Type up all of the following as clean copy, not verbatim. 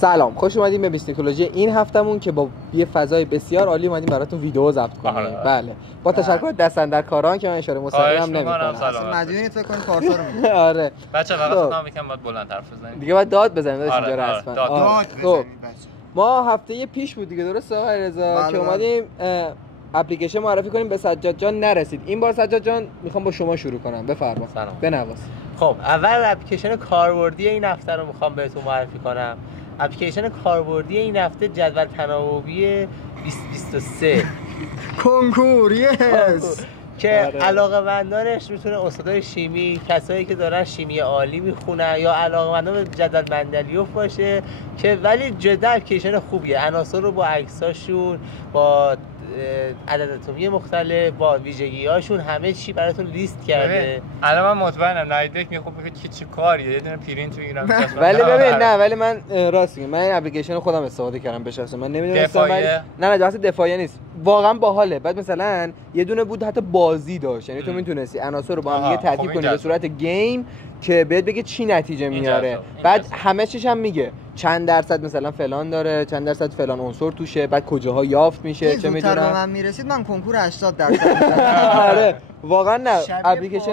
سلام، خوش اومدیم به بیسنیکولوژی این هفتمون که با یه فضای بسیار عالی اومدیم براتون ویدیو ضبط کنیم. بله، با تشکر دست‌اندرکاران که من اشاره مستقیم نمی‌کنم. اصلا مدیونی فکر کنید پارسا رو میگه. آره بچه‌ها فقط فکر می‌کنم باید بلند حرف بزنید. دیگه باید داد بزنید اینجا رسما. داد بزنید بچه‌ها. ما هفته پیش بود دیگه، درسته آقای رضا، که اومدیم اپلیکیشن معرفی کنیم، به سجاد جان نرسید. این بار سجاد جان میخوام با شما شروع کنم، بفرما. بنواس. خب اول اپلیکیشن کاربردی این هفته رو میخوام بهتون معرفی کنم. اپلیکیشن کاربردی این هفته جدول تناوبی 2023 کنکور یس که علاقه‌مندانش میتونه استادای شیمی، کسایی که دارن شیمی عالی میخونن یا علاقه‌مندان به جدول مندلیوف باشه که ولی جدا اپلیکیشن خوبیه. عناصر رو با عکساشون، با عدد اتمی مختلف، با ویژگی‌هاشون همه چی براتون لیست کرده. الان من مطمئنم نایدک میخوام بگه چه کاریه، یه دونه پرینت میگیرم. ولی ببین نه، ولی من راست میگم، من این اپلیکیشن خودم استفاده کردم به شخصه. من نمیدونستم نه بحث دفاعی نیست، واقعا باحاله. بعد مثلا یه دونه بود حتی بازی داشت، یعنی تو میتونستی عناصر رو با هم دیگه ترکیب کنی به صورت گیم که بهت بگه چی نتیجه میاره. بعد همه چیش هم میگه چند درصد مثلا فلان داره، چند درصد فلان عنصر توشه، بعد کجاها یافت میشه، چه میدونم. به من میرسید من کنکور 80%. آره واقعا نه اپلیکیشن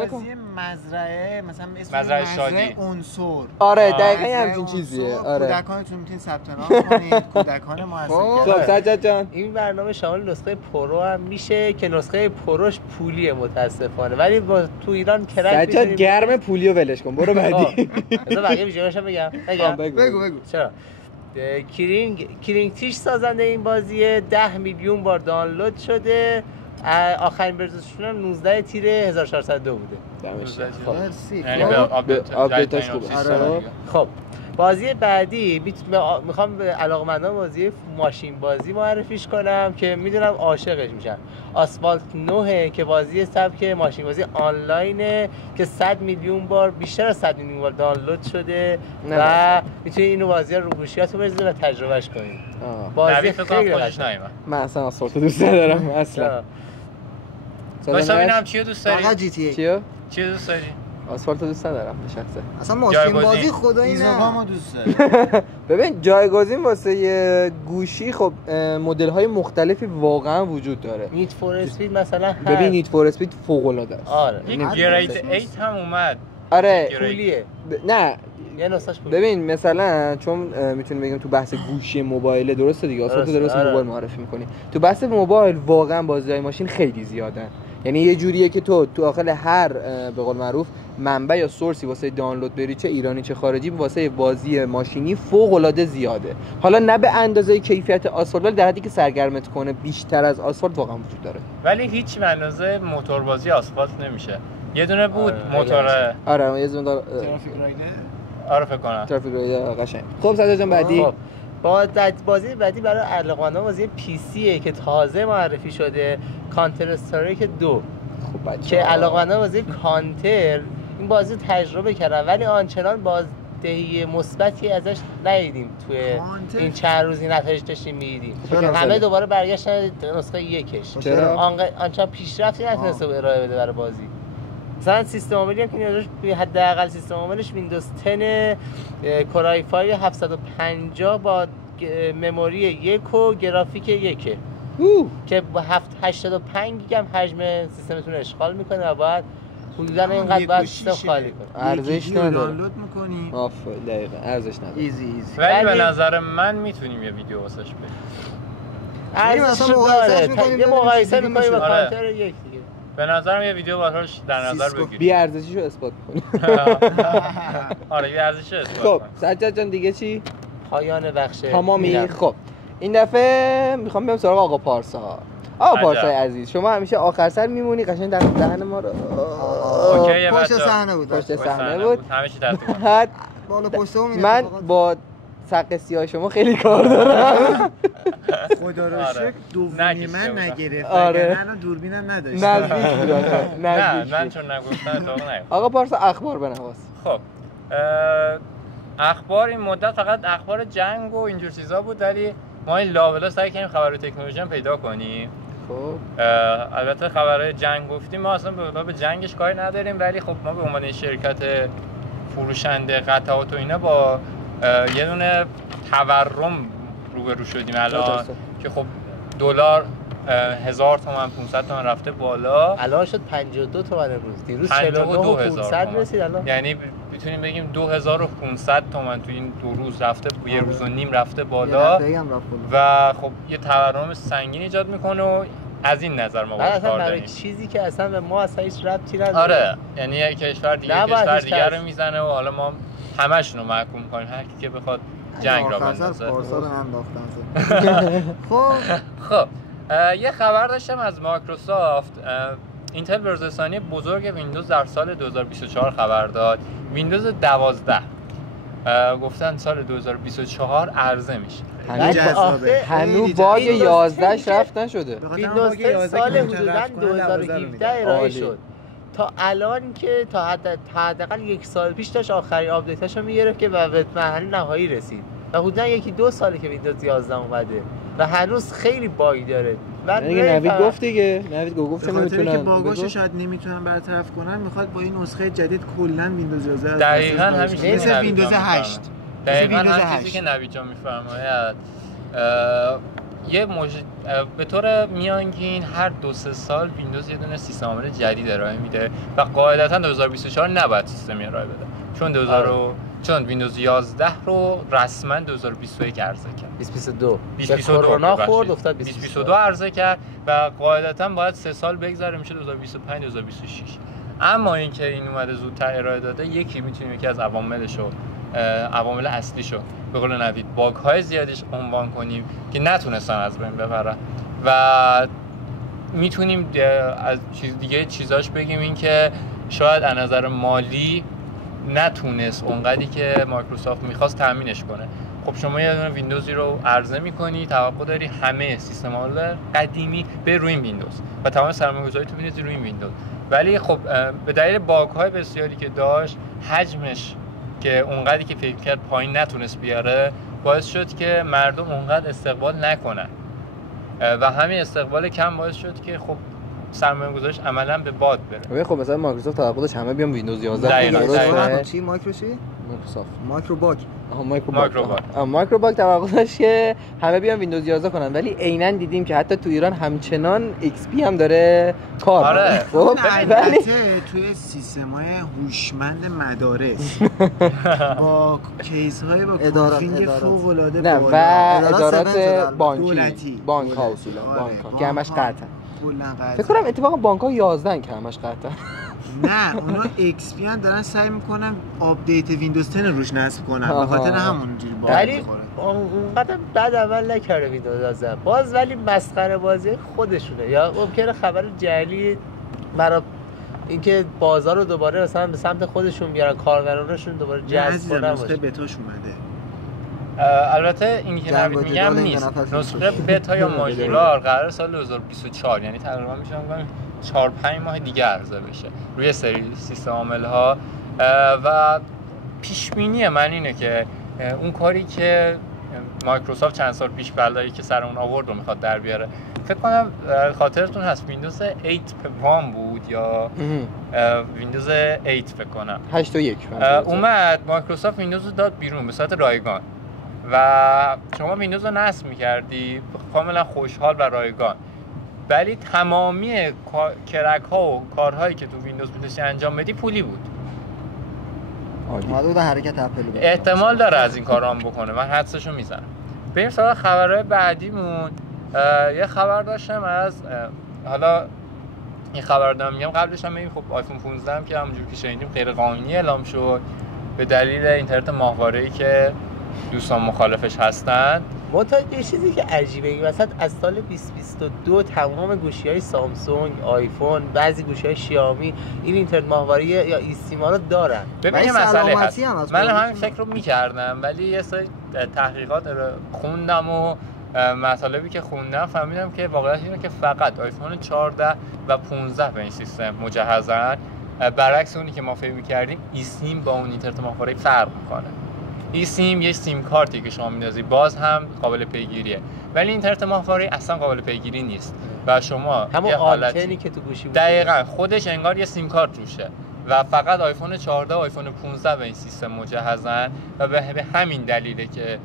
مزرعه مثلا اسم مزرعه شادی عنصر. آره دقیقاً همچین چیزیه. آره کودکانتون میتونید ثبت نام کنید، کودکان موثر. خب سجاد جان، این برنامه شامل نسخه پرو هم میشه که نسخه پروش پولیه متاسفانه، ولی با تو ایران کرک سجاد گرم پولیو ولش کن، برو بعدی. مثلا بقیه ویژگی‌هاش هم بگم. بگو. چرا؟ کلینگ تیش سازنده این بازیه 10 میلیون بار دانلود شده. آخرین ورژنشون هم 19 تیر 1402 بوده. مرسی. آپدیتش خوبه. خب بازی بعدی میخوام به علاقه‌مندان بازی ماشین بازی معرفیش کنم که میدونم عاشقش میشن. آسفالت 9 که بازی سبک ماشین بازی آنلاینه که 100 میلیون بار، بیشتر از 100 میلیون بار دانلود شده و میتونید اینو بازی رو گوشیاتون بزنید و تجربهش کنید. بازی خیلی خوشش نمیاد. من اصلا آسفالت دوست ندارم اصلا. واسه ببینم چیو دوست داری؟ فقط جی تی ای. چیو دوست داری؟ آسفالت دوست ندارم به شخصه. اصلا ماشین بازی خدایی نه. ما دوست دارم. ببین جایگزین واسه یه گوشی خب مدل‌های مختلفی واقعا وجود داره. نیت فور اسپید مثلا هست. ببین نیت فور اسپید فوق‌العاده است. آره. این گرید 8 هم اومد. آره. پولیه. نه یه نسخه‌اش پولیه. ببین مثلا چون میتونیم بگیم تو بحث گوشی موبایل درسته دیگه، اصلا تو درست موبایل معرفی می‌کنی. تو بحث موبایل واقعا بازی‌های ماشین خیلی زیادن. یعنی یه جوریه که تو داخل هر به قول معروف منبع یا سورسی واسه دانلود بری، چه ایرانی چه خارجی، واسه بازی ماشینی فوق العاده زیاده. حالا نه به اندازه کیفیت آسفالت، ولی در حدی که سرگرمت کنه بیشتر از آسفالت واقعا وجود داره. ولی هیچ اندازه موتور بازی آسفالت نمیشه. یه دونه بود موتور. آره یه دونه ترافیک رایده. آره فکر کنم ترافیک رایده قشنگ. خب سجاد جان بعدی. خب بازی بعدی برای علاقه‌مندان بازی پی سیه که تازه معرفی شده، کانتر استرایک 2. خب که علاقه‌مندان بازی کانتر این بازی تجربه کردن ولی آنچنان بازدهی مثبتی ازش ندیدیم توی این چند روزی نتایج داشتیم می‌دیدیم. همه دوباره برگشتن نسخه یکش. چرا؟ آنچنان پیشرفتی نتونسته ارائه بده برای بازی. مثلا سیستم عاملی هم که نیازش حداقل سیستم عاملش ویندوز 10 کورای 5 750 با مموری 1 و گرافیک 1 که با 85 گیگ هم حجم سیستمتون اشغال میکنه و باید حدوداً اینقدر باید سیستم خالی کنه. ارزش نداره. دانلود می‌کنی. آفرین دقیقاً ارزش نداره. ایزی. ولی به نظر من میتونیم یه ویدیو واسش بریم. ارزش داره. یه مقایسه می‌کنیم با کانتر یک دیگه. به نظرم یه ویدیو باهاش در نظر بگیرید. بی ارزشیشو اثبات کنیم. آره بی ارزشیشو اثبات کنیم. خب سجاد جان دیگه چی؟ پایان بخش تمامی. خب این دفعه میخوام برم سراغ آقا پارسا. آقا پارسای عزیز، شما همیشه آخر سر میمونی، قشنگ در دهن ما رو. اوکی پشت صحنه بود. همیشه بعد بالا پشتو من با سق سیاه شما خیلی کار دارم. خدا رو شکر دومی من نگرفت. آره. الان دوربینم نداشت. نزدیک بود. نه من چون نگفتم اتفاق نیفتاد. آقا پارسا اخبار بنواس. خب اخبار این مدت فقط اخبار جنگ و اینجور چیزا بود، ولی ما این لاولا سعی کردیم خبر تکنولوژی هم پیدا کنیم. خب البته خبرهای جنگ گفتیم، ما اصلا به جنگش کاری نداریم، ولی خب ما به عنوان شرکت فروشنده قطعات و اینا با یه دونه تورم روبرو شدیم الان که خب دلار 1000 تومان 500 تومان رفته بالا، الان شد 52 تومان امروز، دیروز 49500 رسید الان. یعنی میتونیم بگیم 2500 تومان تو این 2 روز رفته، یه روز و نیم رفته بالا و خب یه تورم سنگین ایجاد میکنه و از این نظر ما باید کار داریم. چیزی که اصلا به ما اصلا هیچ ربطی نداره. آره، یعنی یک کشور دیگه کشور دیگه رو میزنه و حالا ما همشون رو محکوم کنیم، هر کی که بخواد جنگ را بندازه. خب یه خبر داشتم از مایکروسافت. اینتل به رسانه بزرگ ویندوز در سال 2024 خبر داد ویندوز 12 گفتن سال 2024 عرضه میشه. هنوز باگ 11 رفت نشده. ویندوز 10 سال حدوداً 2017 ارائه شد. تا الان که تا حداقل یک سال پیش داشت آخرین آپدیتاشو میگرفت که به مرحله نهایی رسید و حدوداً 1-2 ساله که ویندوز 11 اومده و هنوز خیلی باگ داره. دیگه نوید گفت دیگه، نوید گفت چون نمیتونن که باگاشو شاید نمیتونن برطرف کنن، میخواد با این نسخه جدید کلا ویندوز 11 دقیقاً همین مثل ویندوز 8 دقیقاً همین چیزی که نوید جان میفرماید. یه به طور میانگین هر 2-3 سال ویندوز یه دونه سیستم عامل جدید ارائه میده و قاعدتا 2024 نباید سیستمی ارائه بده چون ویندوز 11 رو رسما 2021 عرضه کرد. 2022 کرونا خورد افتاد 2022 عرضه کرد و قاعدتا باید 3 سال بگذره میشه 2025 2026. اما اینکه این اومده زودتر ارائه داده یکی میتونیم یکی از عوامل اصلیشو به قول نوید باگ های زیادیش عنوان کنیم که نتونستن از بین ببرن و میتونیم از چیزاش بگیم این که شاید از نظر مالی نتونست اونقدری که مایکروسافت میخواست تامینش کنه. خب شما یه دونه ویندوزی رو عرضه میکنی، توقع داری همه سیستم عامل قدیمی به روی این ویندوز و تمام سرمایه‌گذاری تو می‌ریزی روی این ویندوز، ولی خب به دلیل باگ های بسیاری که داشت حجمش که اونقدری که فکر کرد پایین نتونست بیاره باعث شد که مردم اونقدر استقبال نکنن و همین استقبال کم باعث شد که خب سرمایه‌گذاریش عملاً به باد بره. خب مثلا مایکروسافت توقع داشت همه بیان ویندوز 11 درست چی مایکروسافت مایکرو باگ توقع داشت که همه بیان ویندوز 11 کنن، ولی عیناً دیدیم که حتی تو ایران همچنان ایکس پی هم داره کار. آره. خب ولی توی سیستم‌های هوشمند مدارس با کیس‌های با کانفیگ فوق‌العاده بالا و ادارات بانکی بانک‌ها اصولاً بانک‌ها که همش قطعاً فکر کنم اتفاقا بانک‌ها 11 که همش قطعاً نه اونا ایکس پی دارن سعی میکنن آپدیت ویندوز 10 روش نصب کنن به خاطر همونجوری باگ میخوره. اونقدر بعد اول نکرده ویندوز 11 باز، ولی مسخره بازی خودشونه یا ممکنه خبر جعلی برای اینکه بازار رو دوباره مثلا به سمت خودشون بیارن، کاربرانشون دوباره جذب کنن. نسخه بتاش اومده. البته این که نوید میگم نیست، نسخه بتا یا ماژولار قرار سال 2024 یعنی تقریبا میشه بگم 4-5 ماه دیگه عرضه بشه روی سری سیستم عامل ها و پیش بینی من اینه که اون کاری که مایکروسافت چند سال پیش بلایی که سر اون آورد رو میخواد در بیاره. فکر کنم خاطرتون هست ویندوز 8 وام بود یا ویندوز 8 فکر کنم 8.1 اومد مایکروسافت ویندوز رو داد بیرون به صورت رایگان و شما ویندوز رو نصب می‌کردی کاملا خوشحال و رایگان، ولی تمامی کرک ها و کارهایی که تو ویندوز می‌تونستی انجام بدی پولی بود. اومده حرکت اپل بود. احتمال داره از این کارام بکنه، من حدسشو میزنم. بریم سراغ خبرهای بعدیمون. یه خبر داشتم از حالا این خبر دارم میگم قبلش هم میگم خب آیفون 15 هم که همونجور که شنیدیم غیر قانونی اعلام شد به دلیل اینترنت ماهواره‌ای که دوستان مخالفش هستن. یه چیزی که عجیبه این وسط از سال 2022 تمام گوشی‌های سامسونگ، آیفون، بعضی گوشی‌های شیائومی این اینترنت ماهواره یا ایستیما رو دارن. ببین یه مسئله هست، من همین فکر رو می‌کردم ولی یه سری تحقیقات خوندم و مطالبی که خوندم فهمیدم که واقعیت اینه که فقط آیفون 14 و 15 به این سیستم مجهزن، برعکس اونی که ما فکر می‌کردیم ایسیم با اون اینترنت ماهواره فرق می‌کنه. ایسیم یه سیم کارتی که شما می‌ندازی باز هم قابل پیگیریه، ولی اینترنت ماهواره اصلا قابل پیگیری نیست و شما همون آنتنی که تو گوشی بود دقیقاً خودش انگار یه سیم کارت روشه و فقط آیفون 14 و آیفون 15 به این سیستم مجهزن و به همین دلیله که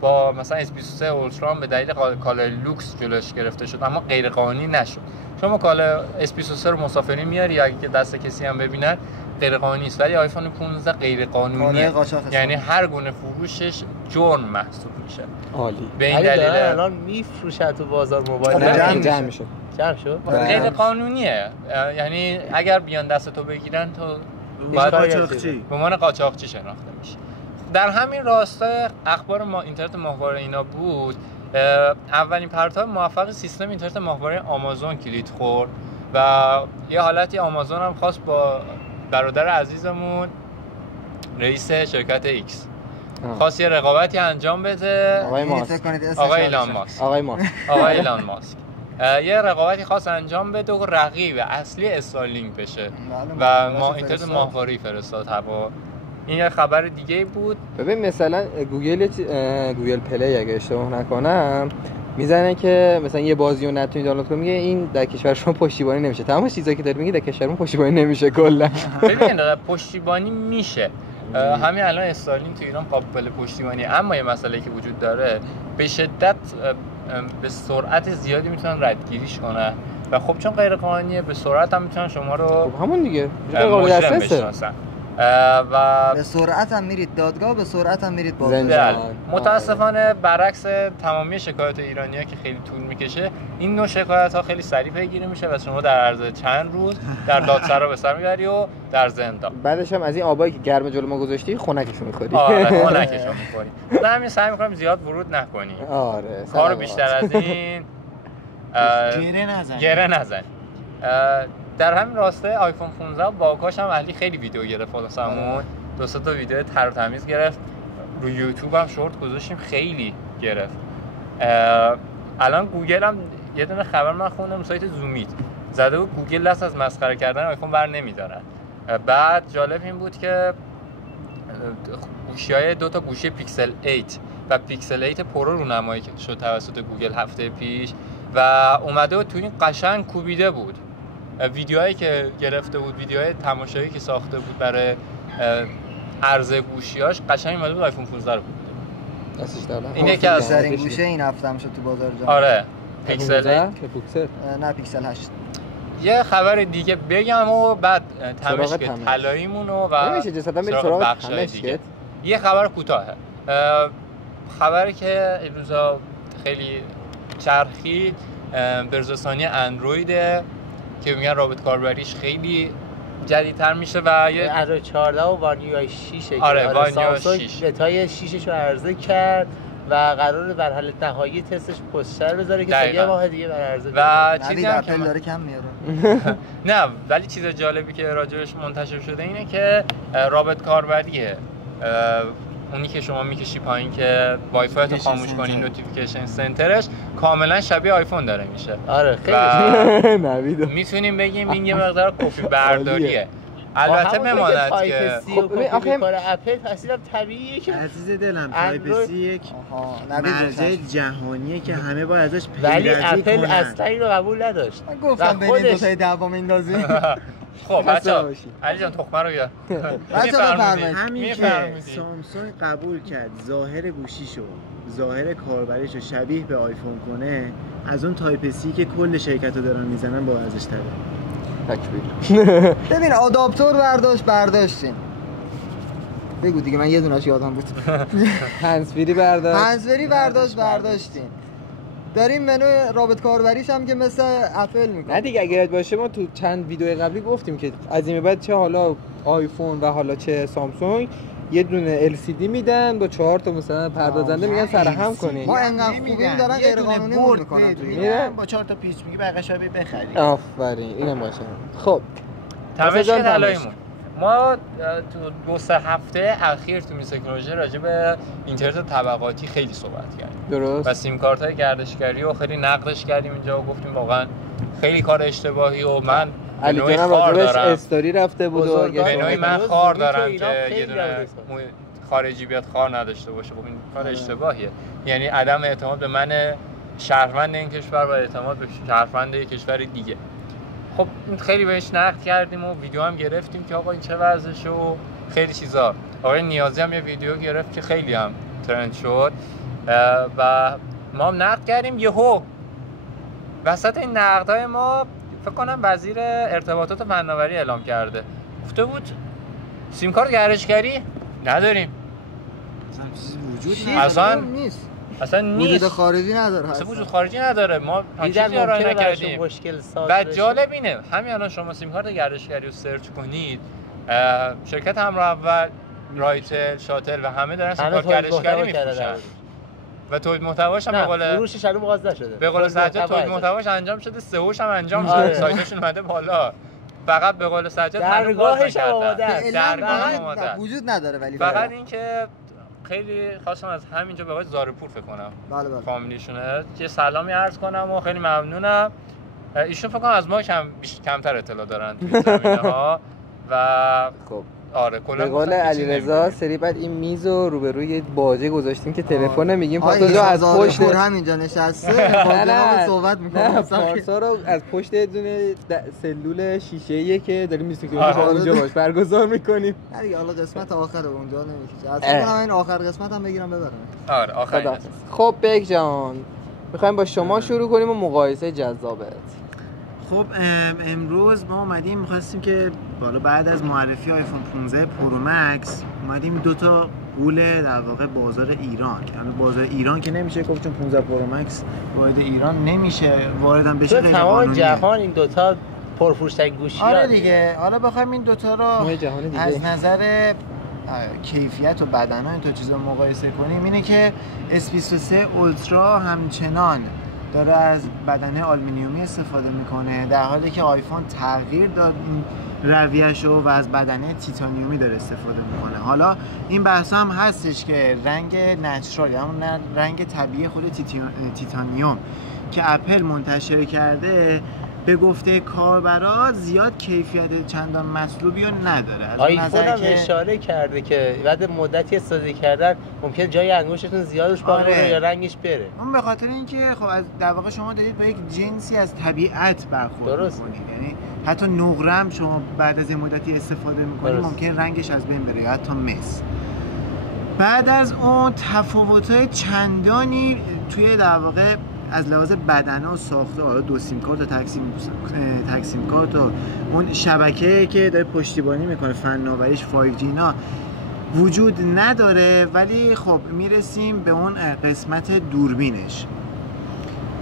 با مثلا S23 اولترا به دلیل کالای لوکس جلوش گرفته شد اما غیر قانونی نشد. شما کالا S23 رو مسافری میاری یا اگه دست کسی هم ببینن غیر قانونی است، ولی آیفون 15 غیر قانونیه، یعنی هر گونه فروشش جرم محسوب میشه. عالی. به این دلیل الان میفروشه تو بازار موبایل جمع میشه. جمع شد. غیر قانونیه، یعنی اگر بیان دست تو بگیرن تو قاچاقچی به عنوان قاچاقچی شناخته میشه. در همین راستا اخبار اینترنت ماهواره اینا بود. اولین پرتاب موفق سیستم اینترنت ماهواره آمازون کلید خورد و یه حالتی آمازون هم خواست با برادر عزیزمون رئیس شرکت ایکس خواست یه رقابتی انجام بده. آقای ایلان ماسک یه رقابتی خواست انجام بده و رقیب اصلی استارلینک بشه و ما اینترنت ماهواره‌ای فرستاد هوا. این یه خبر دیگه بود. ببین مثلا گوگل پلی اگه اشتباه نکنم میزنه که مثلا یه بازی رو نتونی دانلود کنی، میگه این در کشور شما پشتیبانی نمیشه. تمام چیزایی که داری میگی در کشورمون پشتیبانی نمیشه کلا. ببین پشتیبانی میشه. همین الان استارلینک تو ایران قابل پشتیبانی، اما یه مسئله که وجود داره به شدت به سرعت زیادی میتونن ردگیریش کنن و خب چون غیر قانونیه به سرعت هم میتونن شما رو خب همون دیگه مجرم بشناسن و به سرعت هم میرید دادگاه، به سرعت هم میرید بازداشت. متاسفانه برعکس تمامی شکایات ایرانی‌ها که خیلی طول میکشه، این نوع شکایت‌ها خیلی سریع پیگیری میشه و شما در عرض چند روز در دادسرا به سر میبری و در زندان. بعدش هم از این آبایی که گرم جلو ما گذاشتی خنکشو می‌خوری. آره خنکشو می‌خوری. من همین سعی می‌کنم زیاد ورود نکنی. آره کارو بیشتر از این گره نزن. در همین راسته آیفون 15 باکاش هم علی خیلی ویدیو گرفت واسمون، دو سه تا ویدیو تر و تمیز گرفت، رو یوتیوب هم شورت گذاشتیم خیلی گرفت. الان گوگل هم یه دونه خبر من خوندم سایت زومیت زده بود گوگل دست از مسخره کردن آیفون بر نمیدارن. بعد جالب این بود که گوشی‌های دو تا گوشی پیکسل 8 و پیکسل 8 پرو رو نمایی شد توسط گوگل هفته پیش و اومده بود تو این قشنگ کوبیده بود. ویدیوهایی که گرفته بود، ویدیوهای تماشایی که ساخته بود برای عرضه گوشیاش قشنگ اومده بود آیفون 15 رو کوبیده. دستش در این یکی از این گوشه این هفته هم شد تو بازار جهان. آره پیکسل نه پیکسل 8. یه خبر دیگه بگم و بعد تمشک طلاییمون و نمیشه جسدا بریم سراغ تمشک. یه خبر کوتاهه، خبری که امروزا خیلی چرخی برزرسانی اندرویده که میگن رابط کاربریش خیلی جدیدتر میشه و یه اندروید 14 و وان یو آی 6 آره وان یو 6 بتای 6 رو عرضه کرد و قراره بر حالت نهایی تستش پشتر بذاره که تا یه ماه دیگه بر عرضه و چیزی هم اپل داره کم میاره. نه ولی چیز جالبی که راجعش منتشر شده اینه که رابط کاربریه، اونی که شما میکشی پایین که وای فای تو خاموش کنی نوتیفیکیشن سنترش کاملا شبیه آیفون داره میشه. آره خیلی نوید میتونیم بگیم این یه مقدار کپی برداریه. البته میماند که خب آخه کار اپل اصلا طبیعیه که عزیز دلم تایپ سی یک مرجع جهانیه که همه باید ازش پیروی کنن، ولی اپل اصلا اینو قبول نداشت. من گفتم بین دو تای دعوا میندازیم. خب بچه‌ها علی جان تخمه رو بیار. همین که سامسونگ قبول کرد ظاهر گوشیشو ظاهر کاربریشو شبیه به آیفون کنه، از اون تایپ سی که کل شرکت‌ها دارن میزنن با ارزش تره. تکبیر. ببین آداپتور برداشتین. بگو دیگه من یه دونه‌اش یادم بود. هنسفری برداشتین. داریم منو رابط کاربریش هم که مثل اپل میکنه. نه دیگه اگه یاد باشه ما تو چند ویدیو قبلی گفتیم که از این بعد چه حالا آیفون و حالا چه سامسونگ یه دونه LCD میدن با 4 تا مثلا پردازنده میگن سرهم کنین. ما انقدر خوبیم دارن غیر قانونی میکنن. میرن با 4 تا پیچ میگی بقیه‌اش رو بخرید. آفرین اینم باشه. خب تماشای طلاییمون ما تو 2-3 هفته اخیر تو میزتکنولوژی راجع به اینترنت طبقاتی خیلی صحبت کردیم. درست. و سیم کارت های گردشگری رو خیلی نقدش کردیم اینجا و گفتیم واقعا خیلی کار اشتباهی و من علی جانم راجبش استوری رفته بود و به نوعی من خار دارم که یه دونه خارجی بیاد خار نداشته باشه. خب این کار اشتباهیه، یعنی عدم اعتماد به من شهروند این کشور و اعتماد به شهروند یک کشور دیگه. خب خیلی بهش نقد کردیم و ویدیو هم گرفتیم که آقا این چه وضعشه و خیلی چیزا. آقای نیازی هم یه ویدیو گرفت که خیلی هم ترند شد و ما نقد کردیم. یهو وسط این نقدهای ما فکر کنم وزیر ارتباطات و فناوری اعلام کرده، گفته بود سیم کارت گردشگری نداریم. اصلا نیست. وجود خارجی نداره. اصلا وجود خارجی نداره. ما چیزی ارائه نکردیم. و جالب اینه همین الان شما سیم کارت گردشگری رو سرچ کنید، شرکت همراه اول، رایتل، شاتل و همه دارن سیم کارت گردشگری میفروشن و تولید محتواش هم به قول فروشش الان باز نشده. به قول سجاد تولید محتواش انجام شده، سئوش هم انجام شده، سایتشون اومده بالا. فقط به قول سجاد درگاهش آماده است. درگاه وجود نداره ولی فقط اینکه خیلی خواستم از همینجا به آقای زارپور فکر کنم بله فامیلیشونه یه سلامی عرض کنم و خیلی ممنونم. ایشون فکر کنم از ما کمتر اطلاع دارن تو زمینه‌ها و خب آره کلا به قول علیرضا سری بعد این میز رو روبروی باجه گذاشتیم که تلفن میگیم پاساژو از پشت همینجا نشسته باجه صحبت می‌کنه. پارسا رو از پشت یه دونه سلول شیشه‌ایه که داریم می‌سوزونیم اونجا باش برگزار می‌کنیم. دیگه حالا قسمت آخر اونجا نمی‌کشه. اصلا این آخر قسمت هم بگیرم ببرم. آره آخر. خب بک جان می‌خوایم با شما شروع کنیم و مقایسه جذابت. خب امروز ما اومدیم می‌خواستیم که بالا بعد از معرفی آیفون 15 پرو مکس اومدیم دو تا قول در واقع بازار ایران، یعنی بازار ایران که نمیشه گفت چون 15 پرو مکس وارد ایران نمیشه، واردم بشه غیر قانونی. تمام جهان این دو تا پرفروش‌ترین گوشی‌ها. آره دیگه. حالا بخوایم این دو تا رو از نظر کیفیت و بدنه این تو چیزا مقایسه کنیم، اینه که S23 اولترا همچنان داره از بدنه آلومینیومی استفاده میکنه، در حالی که آیفون تغییر داد این رویه‌شو و از بدنه تیتانیومی داره استفاده میکنه. حالا این بحث هم هستش که رنگ نچرال یا همون رنگ طبیعی خود تیتانیوم که اپل منتشر کرده به گفته کاربرا زیاد کیفیت چندان مطلوبی رو نداره. آیفون هم اشاره کرده که بعد مدتی استفاده کردن ممکن جای انگشتتون زیادش باقی بمونه یا رنگش بره. اون به خاطر اینکه خب از در واقع شما دارید با یک جنسی از طبیعت برخورد می‌کنید، یعنی حتی نقرم شما بعد از مدتی استفاده می‌کنید ممکن رنگش از بین بره یا حتی مس. بعد از اون تفاوت‌های چندانی توی در واقع از لحاظ بدنه و ساختار، دو سیم کارت و تک سیم کارت و اون شبکه‌ای که داره پشتیبانی میکنه فناوریش 5G اینا وجود نداره. ولی خب میرسیم به اون قسمت دوربینش.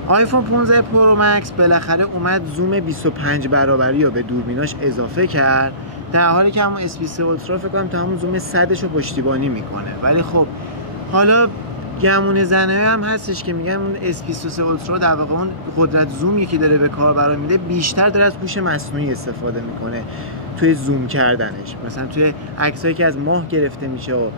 آیفون 15 پرو مکس بالاخره اومد زوم 25 برابری رو به دوربیناش اضافه کرد، در حالی که همون S23 اولترا فکر کنم تا همون زوم 100 رو پشتیبانی میکنه. ولی خب حالا گمون زنه هم هستش که میگن اون S23 اولترا در واقع اون قدرت زومی که داره به کاربرا میده بیشتر داره از هوش مصنوعی استفاده میکنه توی زوم کردنش، مثلا توی عکسایی که از ماه گرفته میشه و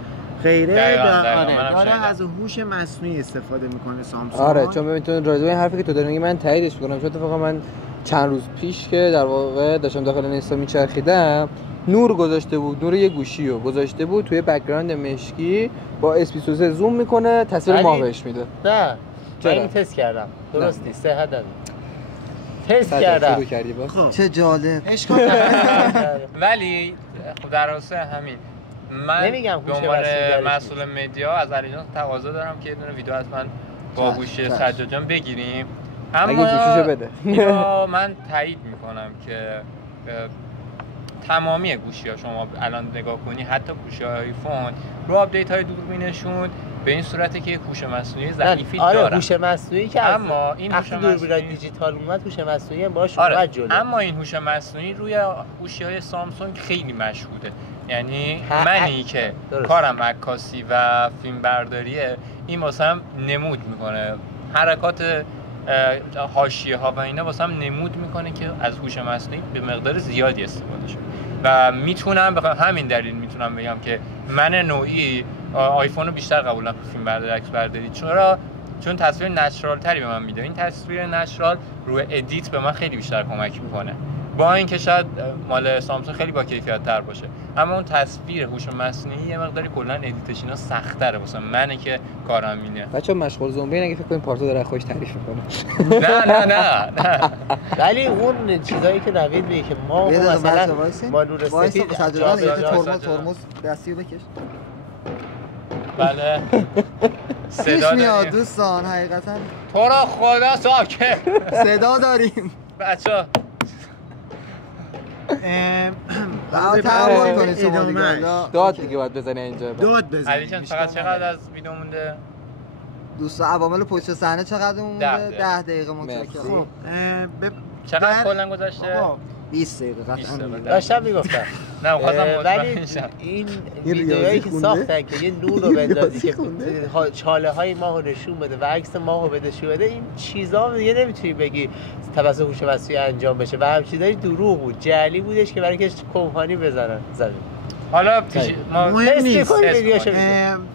غیره داره از هوش مصنوعی استفاده میکنه سامسونگ. آره چون ببینید راجع به این حرفی که تو داری میگی من تاییدش میکنم، چون اتفاقا من چند روز پیش که در واقع داشتم داخل اینستا میچرخیدم نور گذاشته بود، نور یه گوشی رو گذاشته بود توی بک‌گراند مشکی با S23 زوم میکنه تصویر ماه بهش میده. نه من تست کردم درست نیست، صحت نداره. تست کردم. خب چه جالب. ولی خب در راسته همین من نمیگم به عنوان مسئول مدیا از علیجان تقاضا دارم که یه دونه ویدیو حتما با گوشی سجاد جان بگیریم. اما گوشیشو بده. من تایید میکنم که تمامی گوشی‌ها شما الان نگاه کنی حتی گوشی آیفون رو آپدیت های دوربینشون به این صورته که هوش مصنوعی ضعیفی داره. آره هوش مصنوعی که اما این هوش مصنوعی دیجیتال اومد هوش مصنوعی هم باهاش اومد جلو. اما این هوش مصنوعی روی گوشی‌های سامسونگ خیلی مشهوده. یعنی منی که کارم عکاسی و فیلم برداریه این واسم نمود میکنه، حرکات حاشیه ها و اینا واسم نمود میکنه که از هوش مصنوعی به مقدار زیادی استفاده شده و میتونم همین دلیل میتونم بگم که من نوعی آیفون رو بیشتر قبول دارم فیلم برداری عکس برداری. چون تصویر نچرال تری به من میده. این تصویر نچرال روی ادیت به من خیلی بیشتر کمک میکنه، با اینکه شاید مال سامسونگ خیلی با کیفیت تر باشه، اما اون تصویر هوش مصنوعی یه مقداری کلا ادیتش اینا سخت تره واسه منه که کارم اینه. بچا مشغول زومبی نگه فکر کنین پارسا داره خوش تعریف میکنه. نه ولی اون چیزایی که نوید میگه که ما مثلا ما نور سفید ترمز دستی رو بکش. بله صدا میاد دوستان، حقیقتا تو را خدا ساکت صدا داریم بچه‌ها. تحمل کنید شما دیگه. داد دیگه باید بزنه اینجا. داد بزن. علیشان فقط چقدر از ویدیو مونده؟ دوستان عوامل پشت صحنه چقدر مونده؟ 10 دقیقه متشکرم. چقدر کلا گذشته؟ 20 دقیقه قطعا. داشتم میگفتم نه خواستم ولی این ویدیوهایی که ساختن که یه نور رو بندازی که چاله های ماهو نشون بده و عکس ماهو نشون بده، این چیزا دیگه نمیتونی بگی توسط هوش مصنوعی انجام بشه و هم چیزای دروغ بود، جعلی بودش که برای اینکه کمپانی بزنن زدن. حالا ما مهم نیست.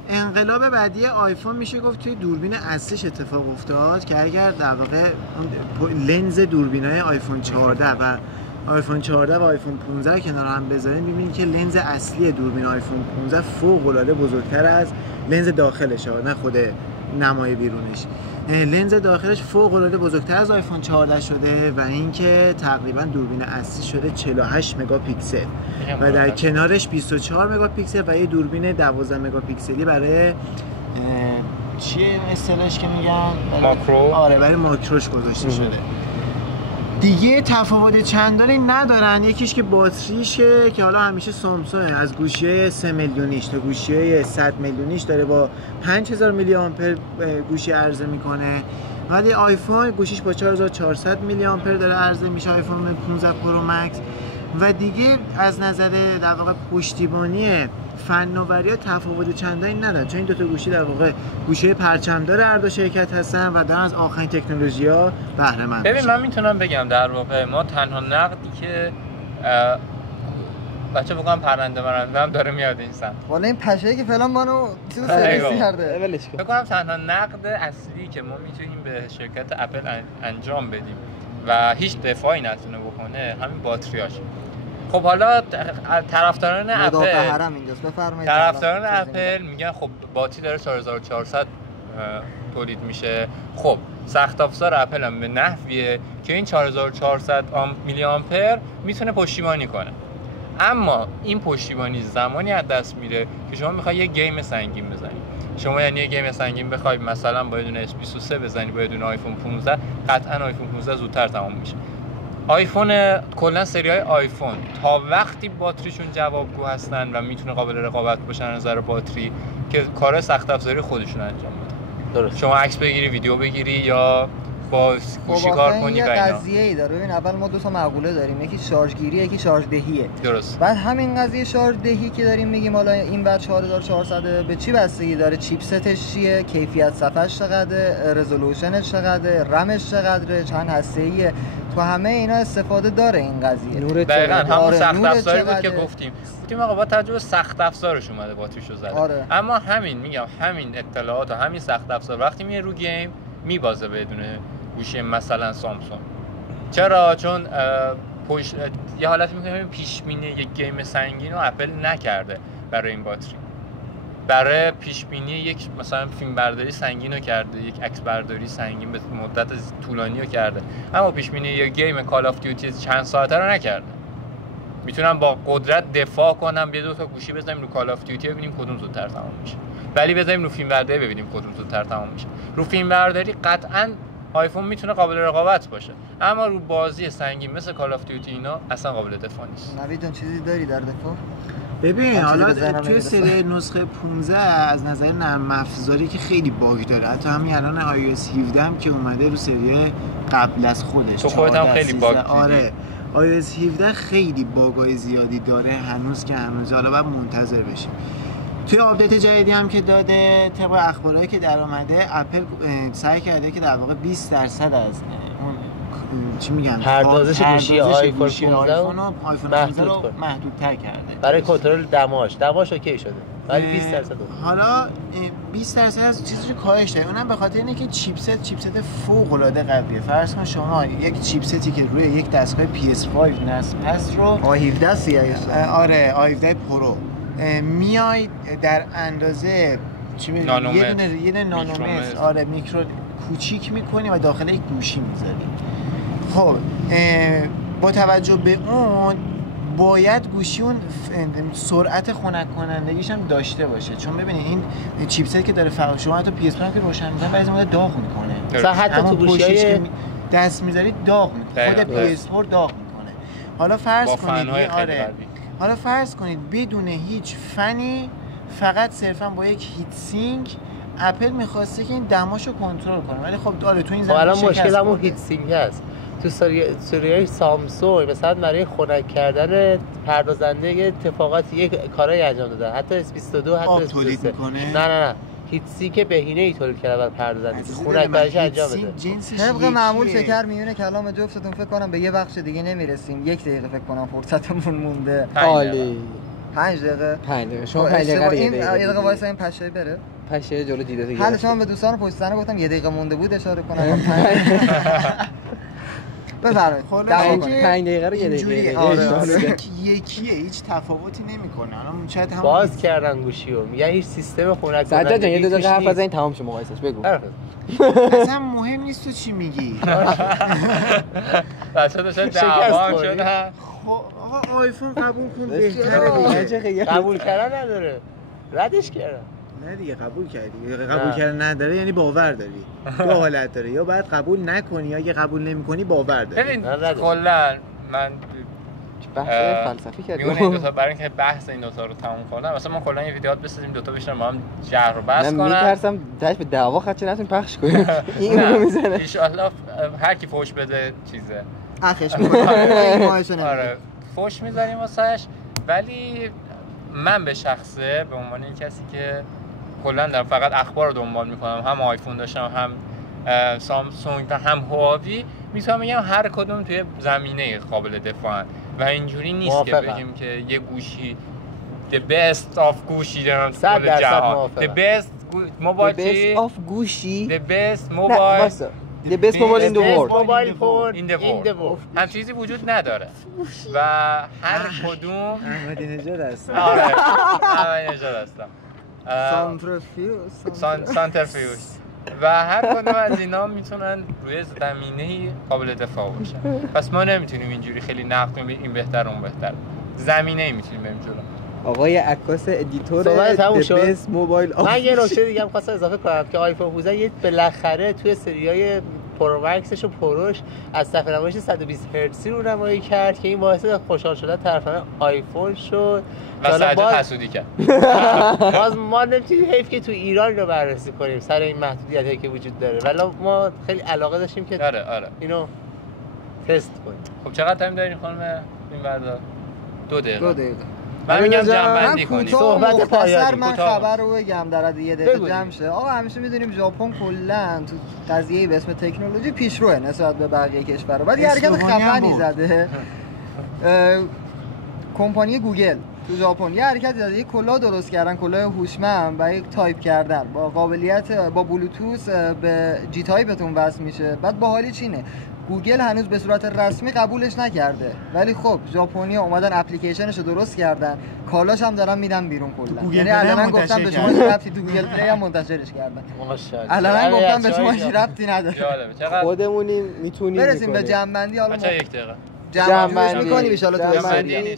انقلاب بعدی آیفون میشه گفت توی دوربین اصلیش اتفاق افتاد که اگر در واقع لنز دوربینای آیفون 14 و آیفون 14 و آیفون 15 کنار هم بذارین می‌بینید که لنز اصلی دوربین آیفون 15 فوق‌العاده بزرگتر از لنز داخلشه، نه خود نمای بیرونش. لنز داخلش فوق‌العاده بزرگتر از آیفون 14 شده و اینکه تقریبا دوربین اصلی شده 48 مگاپیکسل و در کنارش 24 مگاپیکسل و یه دوربین 12 مگاپیکسلی برای چیه اصطلاحش که میگن ماکرو. آره برای ماکروش گذاشته شده. دیگه تفاوت چندانی ندارن. یکیش که باتریشه که حالا همیشه سامسونگ از گوشی‌های 3 میلیونیش تا گوشی‌های 100 میلیونیش داره با 5000 میلی آمپر گوشی عرضه میکنه، ولی آیفون گوشیش با 4400 میلی آمپر داره عرضه میشه، آیفون 15 پرو مکس. و دیگه از نظر در واقع پشتیبانی فناوری‌ها تفاوت چندانی نداره، چون این دو تا گوشی در واقع گوشی پرچمدار هر دو شرکت هستن و دارن از آخرین تکنولوژی‌ها بهره مند میشن. ببین من میتونم بگم در واقع ما تنها نقدی که بچه بگم پرنده هم داره میاد این سمت، والا این پشه‌ای که فعلا منو چیزو سرویس کرده ولش کن. فکر کنم تنها نقد اصلی که ما میتونیم به شرکت اپل انجام بدیم و هیچ دفاعی نتونه بکنه همین باتریاشه. خب حالا طرفداران اپل میگن خب باتری داره 4400 تولید میشه. خب سخت افزار اپل هم به نحویه که این 4400 میلی آمپر میتونه پشتیبانی کنه، اما این پشتیبانی زمانی از دست میره که شما میخوای یه گیم سنگین بزنی. شما یعنی یه گیم سنگین بخوای مثلا با یه دونه S23 بزنی با یه دونه آیفون 15، قطعا آیفون 15 زودتر تمام میشه. آیفون کلا سری های آیفون تا وقتی باتریشون جوابگو هستن و میتونه قابل رقابت باشن از نظر باتری که کار سخت افزاری خودشون انجام بدن. درست. شما عکس بگیری، ویدیو بگیری یا با گوشی کار کنی. یه قضیه‌ای داره. ببین اول ما دو تا مقوله داریم، یکی شارژ گیری یکی شارژ دهیه. درست. بعد همین قضیه شارژ دهی که داریم میگیم حالا این بعد 4400 به چی بستگی داره؟ چیپستش چیه، کیفیت صفحه‌اش چقدره، رزولوشنش چقدره، رمش چقدره، چند هسته‌ایه. تو همه اینا استفاده داره این قضیه. دقیقاً همون سخت افزاری بود که گفتیم آقا با توجه به سخت افزارش اومده باتریشو زده. اما همین میگم همین اطلاعات و همین سخت افزار وقتی میاد رو گیم میبازه بدون گوشی مثلا سامسونگ. چرا؟ چون یه حالت میکنیم پیش بینی یک گیم سنگین رو اپل نکرده برای این باتری. برای پیش بینی یک مثلا فیلم برداری سنگین رو کرده، یک عکس برداری سنگین به مدت طولانی رو کرده، اما پیش بینی یک گیم کال آف دیوتی چند ساعته رو نکرده. میتونم با قدرت دفاع کنم، یه دو تا گوشی بزنیم رو کال آف دیوتی ببینیم کدوم زودتر تمام میشه، ولی بزنیم رو فیلم برداری ببینیم کدوم زودتر تمام میشه. رو فیلم برداری قطعاً آیفون میتونه قابل رقابت باشه، اما رو بازی سنگین مثل کال آف دیوتی اینا اصلا قابل دفاع نیست. نوید جان چیزی داری در دفاع؟ ببین حالا توی سری نسخه 15 از نظر نرم افزاری که خیلی باگ داره، حتی همین الان iOS 17 هم که اومده رو سری قبل از خودش تو خودت هم خیلی باگ دیدی. آره iOS 17 خیلی باگای زیادی داره هنوز که هنوز، حالا باید منتظر بشیم. توی آپدیت جدیدی هم که داده طبق اخبارایی که در اومده اپل سعی کرده که در واقع 20% از اون چی میگن پردازش گوشی آیفون 15 رو محدودتر کرده برای کنترل دماش اوکی شده، ولی 20% حالا 20% از چیزی رو کاهش داره. اونم به خاطر اینه که چیپست فوق العاده قویه. فرض کن شما یک چیپستی که روی یک دستگاه PS5 نصب هست رو i17 سیریس آره i17 پرو میای در اندازه چی میگن یه دونه نانومتر آره میکرو کوچیک میکنی و داخل یک گوشی میذاری. خب با توجه به اون باید گوشی اون سرعت خنک کنندگیش هم داشته باشه، چون ببینید این چیپست که داره فقط شما حتی PS5 که روشن می‌کنید بعضی موقع داغ میکنه، مثلا حتی تو گوشی‌های دست می‌ذارید داغ میکنه، خود PS4 داغ میکنه. حالا فرض کنید بدون هیچ فنی، فقط صرفا با یک هیت سینک اپل می‌خواسته که این دماشو کنترل کنه، ولی خب داره تو این زمینه الان مشکل همون هیت سینک هست. تو سریای سامسونگ مثلا برای خنک کردن پردازنده یه اتفاقاتی یک کارایی انجام دادن، حتی S22 حتی تولید میکنه. نه هیت سینک بهینه ای تولید کرده برای پردازنده خنک برایش انجام بده. طبق معمول شکر میونه کلام جفتتون فکر کنم به یه بخش دیگه نمیرسیم، 1 دقیقه فکر کنم فرصتمون مونده. عالی. 5 دقیقه شما 5 دقیقه این یه دقیقه وایسا این پشه بره. پشه جلو دیده دیگه. حالا شما به دوستان پشت صحنه گفتم 1 دقیقه مونده بود اشاره کنم. بفرمایید. 5 دقیقه رو 1 دقیقه. یکیه، هیچ تفاوتی نمیکنه. الان شاید هم باز کردن گوشیو، میگن هیچ سیستم خنک سجاد جان یه دقیقه حرف بزنین تمام شه مقایسش بگو. اصلا مهم نیست تو چی میگی. بچه‌ها داشتن دعوا شده. خب آقا آیفون قبول کن بهتره دیگه. قبول کردن نداره. ردش کردن. نه دیگه قبول کردی. قبول کردن نداره یعنی باور داری. دو حالت داره، یا باید قبول نکنی یا اگه قبول نمی‌کنی باور داری. ببین کلا من بحث فلسفی کردیم میونه این دو تا برای اینکه بحث این دو تا رو تموم کنم مثلا ما کلا یه ویدیو بسازیم دو تا بشن با هم جر رو بحث کنن. من میترسم داش به دعوا خاطر نتون پخش کنیم. اینو میزنه ان شاء الله هر کی فوش بده چیزه اخش میکنه. آره فوش میذاریم واسش. ولی من به شخصه به عنوان این کسی که کلا در فقط اخبار رو دنبال میکنم، هم آیفون داشتم هم سامسونگ و هم هواوی، میتونم بگم هر کدوم توی زمینه قابل دفاعن و اینجوری نیست که بگیم که یه گوشی the best of گوشی دارن کل جهان the best mobile گوشی the best mobile the best mobile in the world mobile phone in the world هم چیزی وجود نداره و هر کدوم احمدی نژاد هست. آره احمدی نژاد هستم سانترفیوژ و هر کدوم از اینا میتونن روی زمینه قابل دفاع باشن. پس ما نمیتونیم اینجوری خیلی نقد کنیم این بهتر اون بهتر، زمینه میتونیم بریم جلو. آقای عکاس ادیتور بس موبایل من یه نکته دیگه هم خواستم اضافه کنم که آیفون 15 یه بالاخره توی سریای پرو مکسش و پروش از صفحه نمایش 120 هرتزی رو نمایی کرد که این باعث خوشحال شدن طرفداران آیفون شد و سجاد حسودی کرد. باز ما نمیتونیم حیف که تو ایران رو بررسی کنیم سر این محدودیتایی که وجود داره، ولی ما خیلی علاقه داشتیم که آره اینو تست کنیم. خب چقدر تایم دارین خانم این بعدا؟ 2 دقیقه. 2 دقیقه. من میگم جمع‌بندی کنیم. صحبت پایانی. من خبر رو بگم در 1 دقیقه جمع شه. آقا همیشه میدونیم ژاپن کلا تو قضیه به اسم تکنولوژی پیشروه نسبت به بقیه کشورها. بعد یه حرکت خفنی زده. کمپانی گوگل تو ژاپن یه حرکتی زده، یه کلاه درست کردن، کلاه هوشمند برای تایپ کردن با قابلیت با بلوتوث به جی تایپتون وصل میشه. بعد باحالی چینه گوگل هنوز به صورت رسمی قبولش نکرده، ولی خب ژاپنی‌ها اومدن اپلیکیشنش رو درست کردن، کالاش هم دارن میدن بیرون کلا. یعنی الان گفتم به شما ربطی تو گوگل پلی هم منتشرش کردن. ماشاءالله. الان گفتم به شما ربطی نداره. خودمونیم میتونیم برسیم به جنبندی. حالا بچا 1 دقیقه جنبندی می‌کنیم ان شاء الله.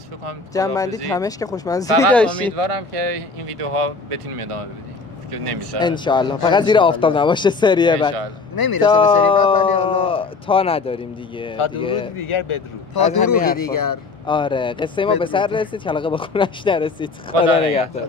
جنبندی تمش که خوشمزه داشتید. امیدوارم که این ویدیوها بتونیم ادامه بدید که نمی‌ذاره ان شاء الله. فقط زیر آفتاب نباشه سریه بعد. نمیرسه به سری بعد، ولی حالا تا نداریم دیگه. تا درود دیگر بدرود. تا درود دیگر. آره قصه ما به سر رسید که علاقه به خونش نرسید. خدا نگهدار.